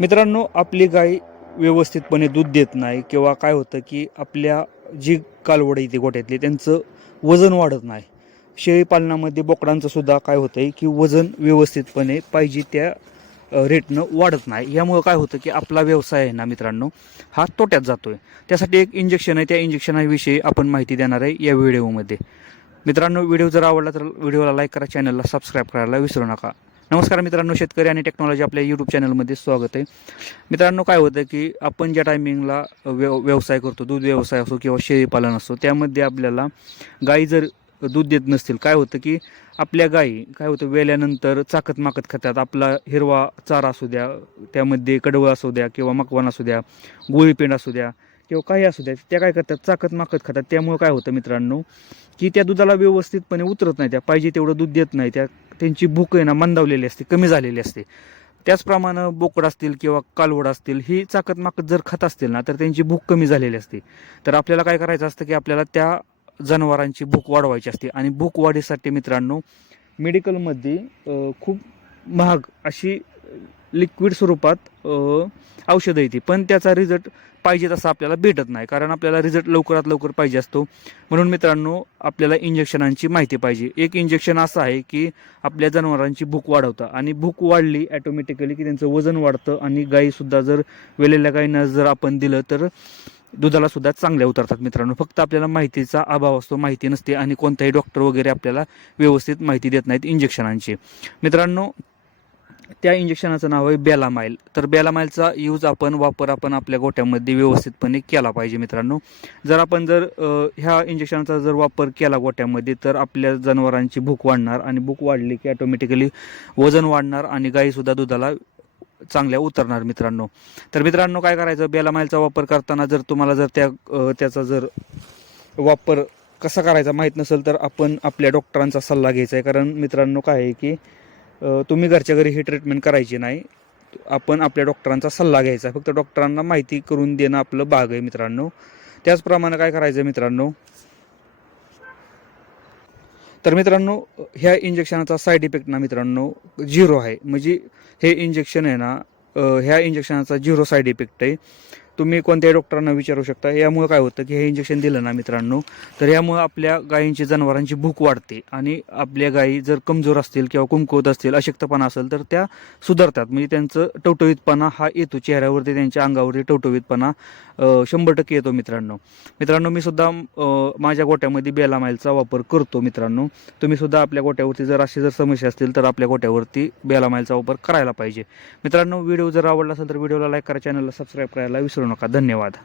मित्रांनो आपली गाय व्यवस्थितपणे दूध देत नाही किंवा काय होतं की आपल्या जी कालवड येते गोठ्यातली त्यांचं वजन वाढत नाही. शेळीपालनामध्ये बोकडांचं सुद्धा काय होतं आहे की वजन व्यवस्थितपणे पाहिजे त्या रेटनं वाढत नाही. यामुळं काय होतं की आपला व्यवसाय आहे ना मित्रांनो हा तोट्यात जातो आहे त्यासाठी एक इंजेक्शन आहे त्या इंजेक्शनाविषयी आपण माहिती देणार आहे या व्हिडिओमध्ये मित्रांनो व्हिडिओ जर आवडला तर व्हिडिओला लाईक करा चॅनलला सबस्क्राईब करायला विसरू नका. नमस्कार मित्रांनो शेतकरी आणि टेक्नॉलॉजी आपल्या यूट्यूब चॅनलमध्ये स्वागत आहे. मित्रांनो काय होतं की आपण ज्या टायमिंगला व्यव व्यवसाय करतो दूध व्यवसाय असो किंवा शेळीपालन असो त्यामध्ये आपल्याला गाई जर दूध देत नसतील काय होतं की आपल्या गायी काय होतं वेल्यानंतर चाकत माकत खातात. आपला हिरवा चारा असू द्या त्यामध्ये कडवळ असू द्या किंवा मकवान असू द्या गोळीपेंड असू द्या किंवा काही असू द्या त्या काय करतात चाकत माकत खातात. त्यामुळे काय होतं मित्रांनो की त्या दुधाला व्यवस्थितपणे उतरत नाही त्या पाहिजे तेवढं दूध देत नाही त्या त्यांची भूक आहे ना मंदावलेली असते कमी झालेली असते. त्याचप्रमाणे बोकड असतील किंवा कालवड असतील ही चाकत माकत जर खात असतील ना तर त्यांची भूक कमी झालेली असते. तर आपल्याला काय करायचं असतं की आपल्याला त्या जनावरांची भूक वाढवायची असते. आणि भूक वाढीसाठी मित्रांनो मेडिकलमध्ये खूप महाग अशी लिक्विड स्वरूपात औषधं येते. पण त्याचा रिझल्ट पाहिजे तसा आपल्याला भेटत नाही. कारण आपल्याला रिझल्ट लवकरात लवकर पाहिजे असतो. म्हणून मित्रांनो आपल्याला इंजेक्शनांची माहिती पाहिजे. एक इंजेक्शन असं आहे की आपल्या जनावरांची भूक वाढवतं. आणि भूक वाढली ॲटोमॅटिकली की त्यांचं वजन वाढतं आणि गाईसुद्धा जर वेलेल्या गाईंना जर आपण दिलं तर दुधाला सुद्धा चांगल्या उतरतात मित्रांनो. फक्त आपल्याला माहितीचा अभाव असतो माहिती नसते आणि कोणताही डॉक्टर वगैरे आपल्याला व्यवस्थित माहिती देत नाहीत इंजेक्शनांची मित्रांनो त्या इंजेक्शनाचं नाव आहे बेलामाईल तर बेलामाईलचा यूज आपण वापर आपण आपल्या गोट्यामध्ये व्यवस्थितपणे केला पाहिजे मित्रांनो. जर आपण जर ह्या इंजेक्शनचा जर वापर केला गोट्यामध्ये तर आपल्या जनावरांची भूक वाढणार आणि भूक वाढली की ऑटोमॅटिकली वजन वाढणार आणि गाईसुद्धा दुधाला चांगल्या उतरणार मित्रांनो. तर मित्रांनो काय करायचं? बेलामाईलचा वापर करताना जर तुम्हाला जर त्या त्याचा जर वापर कसा करायचा माहीत नसेल तर आपण आपल्या डॉक्टरांचा सल्ला घ्यायचा आहे. कारण मित्रांनो काय आहे की तुम्ही घरच्या घरी ही ट्रीटमेंट करायची नाही. आपण आपल्या डॉक्टरांचा सल्ला घ्यायचा. आहे फक्त डॉक्टरांना माहिती करून देणं आपलं भाग आहे मित्रांनो. त्याचप्रमाणे काय करायचं आहे मित्रांनो? तर मित्रांनो ह्या इंजेक्शनाचा साईड इफेक्ट ना मित्रांनो झिरो आहे. म्हणजे हे इंजेक्शन आहे ना ह्या इंजेक्शनाचा झिरो साईड इफेक्ट आहे. तुम्ही कोणत्याही डॉक्टरांना विचारू शकता. यामुळं काय होतं की हे इंजेक्शन दिलं ना मित्रांनो तर यामुळं आपल्या गायींची जनावरांची भूक वाढते आणि आपल्या गायी जर कमजोर असतील किंवा कुमकुवत असतील अशक्तपणा असेल तर त्या सुधारतात. म्हणजे त्यांचं टवटवीतपणा हा येतो. चेहऱ्यावरती त्यांच्या अंगावरती टवटवीतपणा शंभर टक्के येतो मित्रांनो. मित्रांनो मी सुद्धा माझ्या गोट्यामध्ये बेलामाईलचा वापर करतो मित्रांनो. तुम्ही सुद्धा आपल्या गोट्यावरती जर अशी जर समस्या असतील तर आपल्या गोट्यावरती बेलामाईलचा वापर करायला पाहिजे. मित्रांनो व्हिडिओ जर आवडला असेल तर व्हिडिओला लाईक करा चॅनलला सबस्क्राईब करायला विसरू नका धन्यवाद